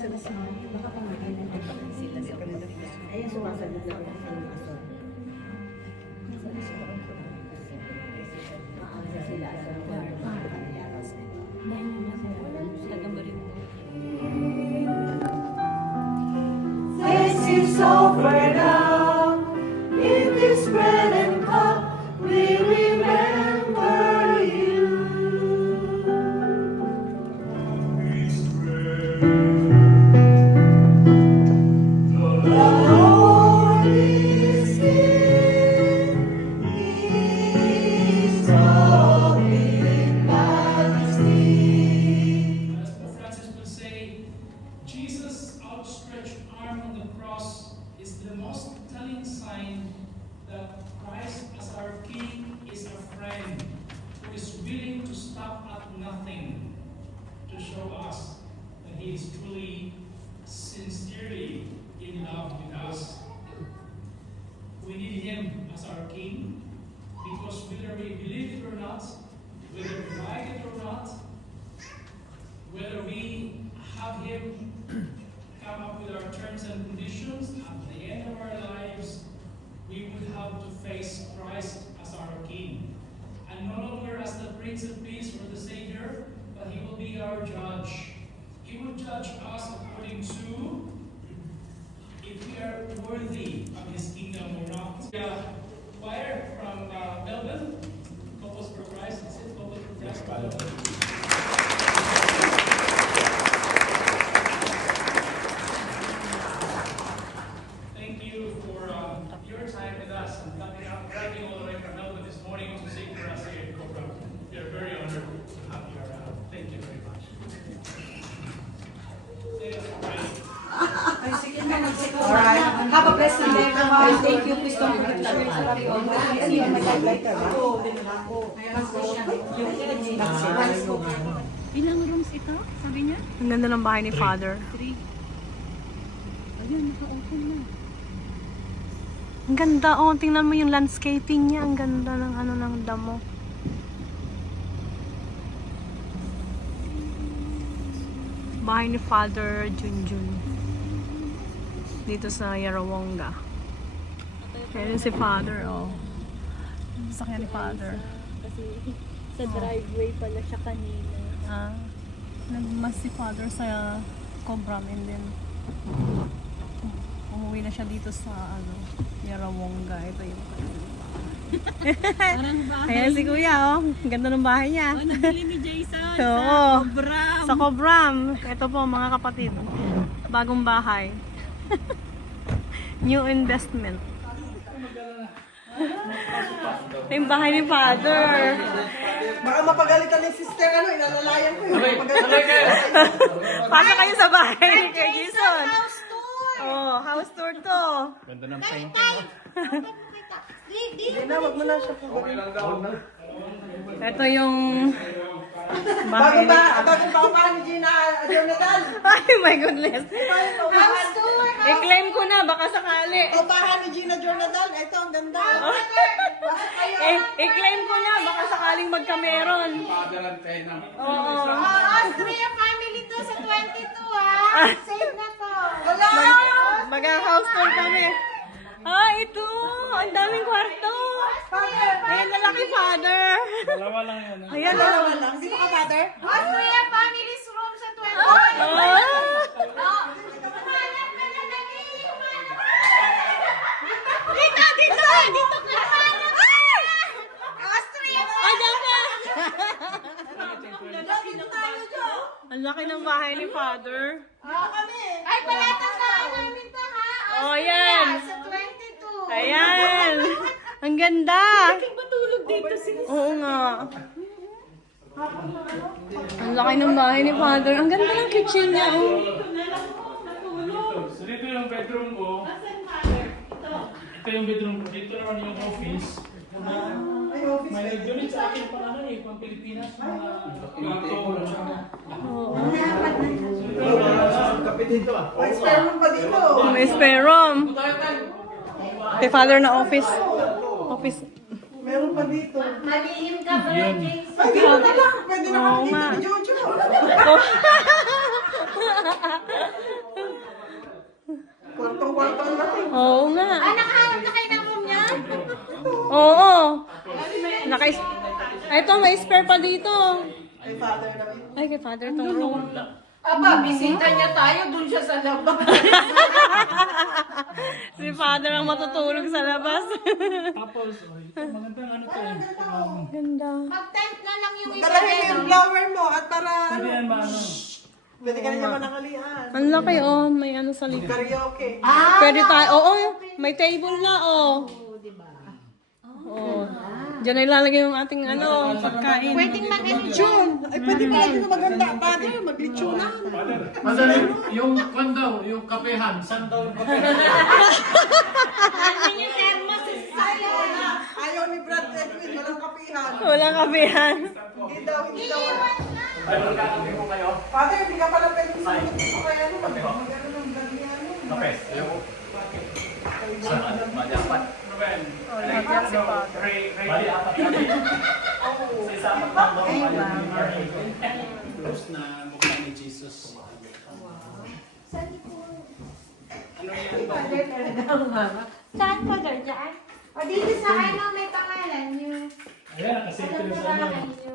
sumasagot sa baka pamakin na sila sa kapatid. Ayun, sumasagot na ako sa aso. Maasa sila sa lugar. This is over now. In this bread and cup, we remember you. The Lord is here. He's coming in majesty. As Pope Francis would say, Jesus' outstretched arm on the cross is the most telling sign that Christ as our King is a friend who is willing to stop at nothing to show us that He is truly, sincerely in love with us. We need Him as our King because whether we believe it or not, whether we like it or not, whether we have Him come up with our terms and conditions, at the end of our lives, we would have to face Christ as our King. And no longer as the Prince of Peace or the Savior, but He will be our judge. He will judge us according to if we are worthy of His kingdom or not. Choir from Melbourne, Couples for Christ. Is it Couples for Christ? Thank you for your time with us and coming out, driving all the way from Melbourne this morning to sing for us here in Cobra. We are very honored to have you around. Thank you very much. Let us pray. Alright. Have a blessed day. Thank you. Please don't forget to share it sa labi. Kasi yung may lighter ba? Ilang rooms ito? Sabi niya? Ang ganda ng bahay ni Father. 3. Ayun, naka-open na. Ang ganda. Oh, tingnan mo yung landscaping niya. Ang ganda ng ano ng damo. Bahay ni Father Junjun. Dito sa Yarrawonga. Ayan si Father, oh. Sakyan ni Father. Kasi sa driveway pala siya kanina. Ah, nagmas si Father sa Cobram and then umuwi na siya dito sa ano, Yarrawonga. Ito yung Parang bahay. Ayan si Kuya, oh. Ang ganda ng bahay niya. Oh, nabili ni Jason Oo. sa Cobram. Sa Cobram. Ito po mga kapatid. Bagong bahay. New investment. Ito yung bahay ni Father. Baka mapagalitan ng sister, inalalayan ko yun. Pasok kayo sa bahay ni Kuya Jason. Oh, house tour to. Ganda ng painting. Hindi na, wag mo na siya po. Ito yung Bago ba ni Gina Jonathan? Ay, my goodness. I-claim ko na, baka sakali. Paupahan ni Gina Jonathan, ito ang ganda. I-claim ko na, baka sakaling magkameron. Oo. Austria family to sa 22 ha. Save na to. Mag-house tour kami. Ah, ito! Ang daming kwarto! Ayan, lalaki, Father! Dalawa lang yan. Ayan, dalawa lang. Dito ka, father? Austria family's room sa 22. Oh! Dito, dito! Dito ka naman! Austria! Ay, dama! Ang laki ng bahay ni Father. Ay, palatandaan namin to ha. Oh, yan. Sa 22. Ayan! Ang ganda! Matulog dito si Oo nga. Ang laki ng bahay ni Father. Ang ganda ng kitchen niya, oh. So dito yung bedroom ko. Ito yung bedroom ko. Dito naman yung office. May nag-donate sa akin pang ano eh, pang Pilipinas. Mga May spare room pa dito. May spare room. Kay Father na office. Office. Meron pa dito. Malihim ka ba Yun. Jason? Ay, dito na lang. Pwede na Oo kami dito nga. ni Jojo. Oo nga. Nakahanap na kayo ng room niya? Oo. Ito, may spare pa dito. Ay, kay Father tong room. Aba, bisita niya tayo, dun siya sa labas. Si Father ang matutulog sa labas. Tapos, ito magandang ano to eh. Ganda. Mag-tent na lang yung iba. Dalahin mo yung flower mo at para Pwede yan ba ano? pwede ka na niya manangalian. Ang laki, oh. May ano sa likod. Karaoke. Pwede tayo. Oo, may table na, oh. Oo. Diyan na ilalagay yung ating ano, pagkain. Pwedeng mag-enjoy. June! Ay, pwede ba natin maganda? Father, mag-lechonan. Madali, yung kondo, yung kapehan, saan daw yung kapehan? Yung thermos is Ayaw ni Brad Edwin, walang kapihan. Walang kapihan. Hindi daw. Father, hindi ka pala pwede sumunod dito kaya ano, mag-ano ng ganyan. Kape. Bali apat. Bali apat kami. Sa isa apat lang daw. Close na mukha ni Jesus. Ano yan ba? Saan pa dyan? O dito sa ano may pangalan niyo. Ayan, nakasave ko Alam na ko sa na ano. kayo.